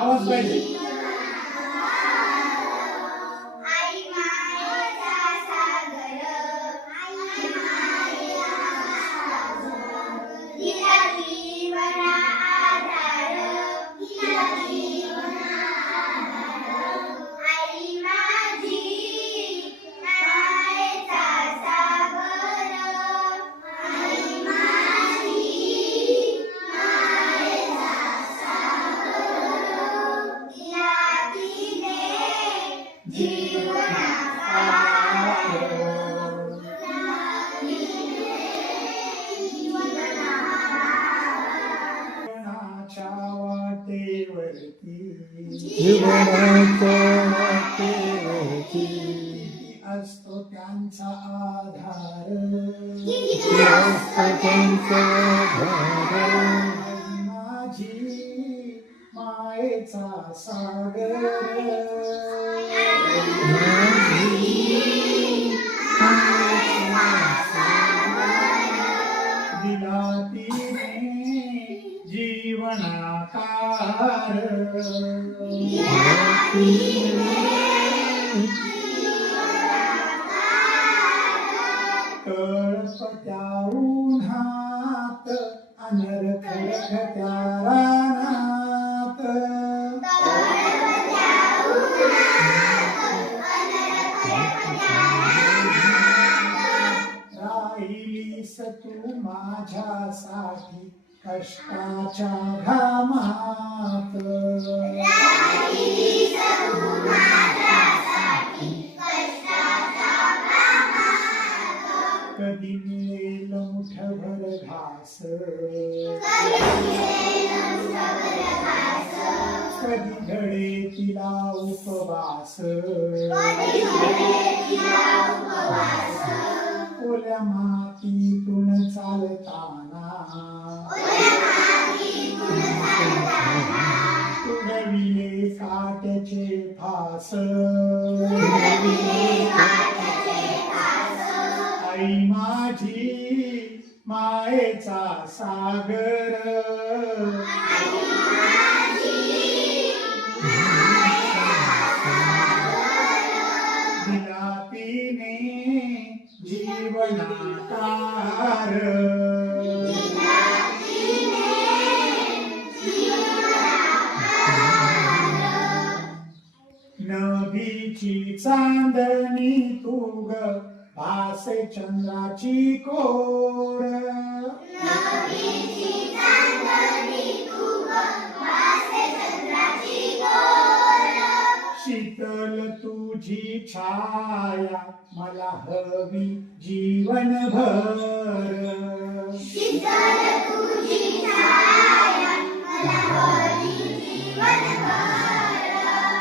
आवाज पाहिजे. जीवनाच्या वाटेवरती असतो त्यांचा आधार. असतो त्यांचा आधार. माझी मायेचा सागर. दिला तिने जीवनाकार. तळपत्या उन्हात अनरखरखत्या रानात. राहिलीस तू माझ्यासाठी कष्टाच्या घामात. कधी मिळेल मुठभर घास. कधी घडे तिला उपवास. ओल्या मातीतून चालताना तुडविले काट्याचे फास. आई माझी मायेचा सागर. दिला तिने जीवनाकार. नभीची चांदणी तू ग भासे चंद्राची कोर. शीतल तुझी छाया मला हवी जीवनभर.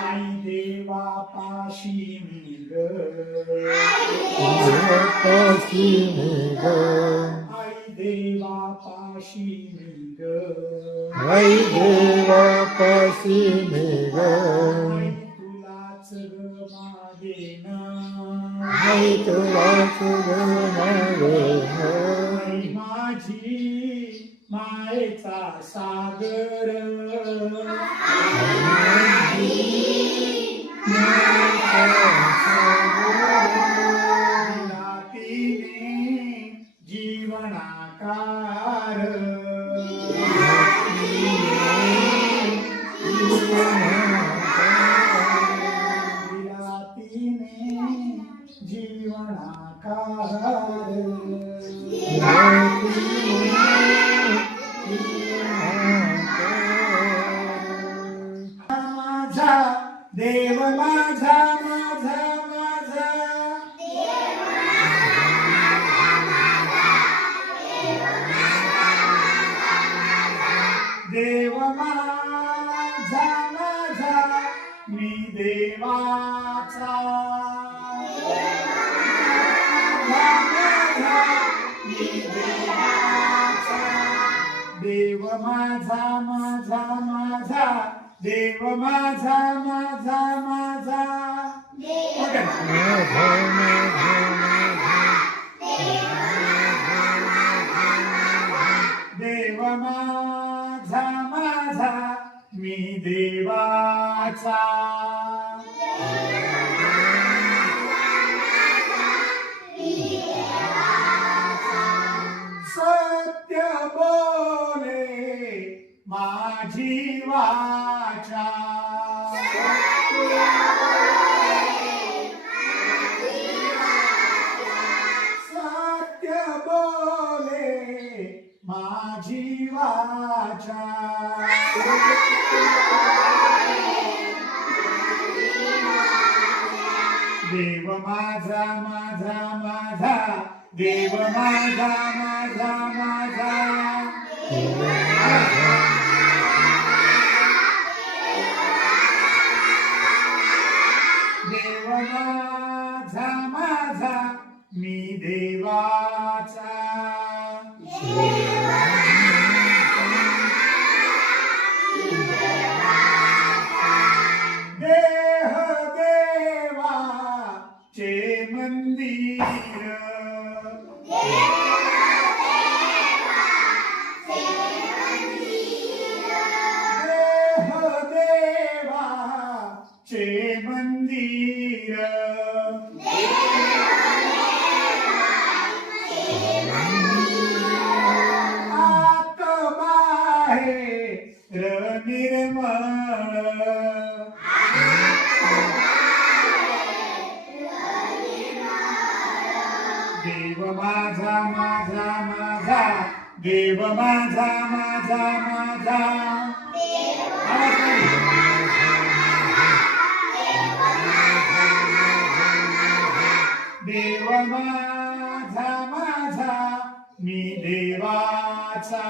आई देवापाशी मी ग. देवापाशी मी ग. आई देवापाशी मी ग. आई देवापाशी मी ग. आई तुलाच ग मागेन. आई तुलाच ग मागेन. आई माझी मायेचा सागर. दिला तिने जीवनाकार. दिला तिने जीवनाकार. माझा देव माझा माझा माझा. देव माझा माझा मी देवाचा. देव माझा माझा माझा. देव माझा माझा माझा. माझा माझा माझा. मी देवाचा सत्य बोले माझी वाचा सत्य बोले माझी वाचा देव माझा माझा माझा देव माझा माझा माझा देव माझा माझा मी देवाचा देह देवाचे मंदिर देह देवाचे मंदिर आत बाहेर निर्मळ देव माझा माझा माझा देव माझा माझा माझा देव माझा माझा मी देवाचा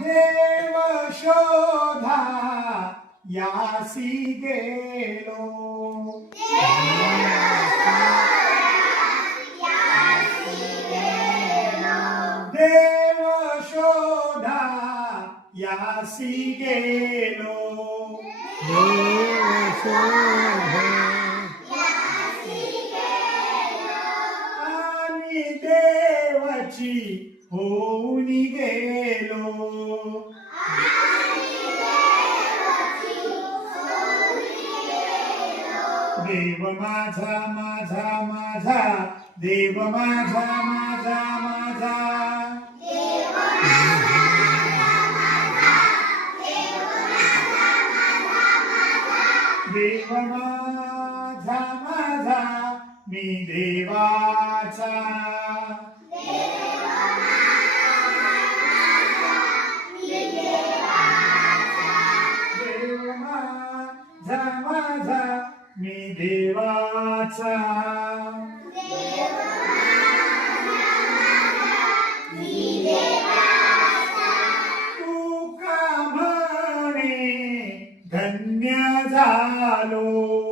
देव शोधा यासी गेलो देव शोधा यासी गेलो आणि देवाची होऊन गेलो देव माझा माझा माझा देव माझा माझा माझा देव माझा माझा मी देवाचा देव माझा माझा मी देवाचा तू का म्हणे धन्य झालो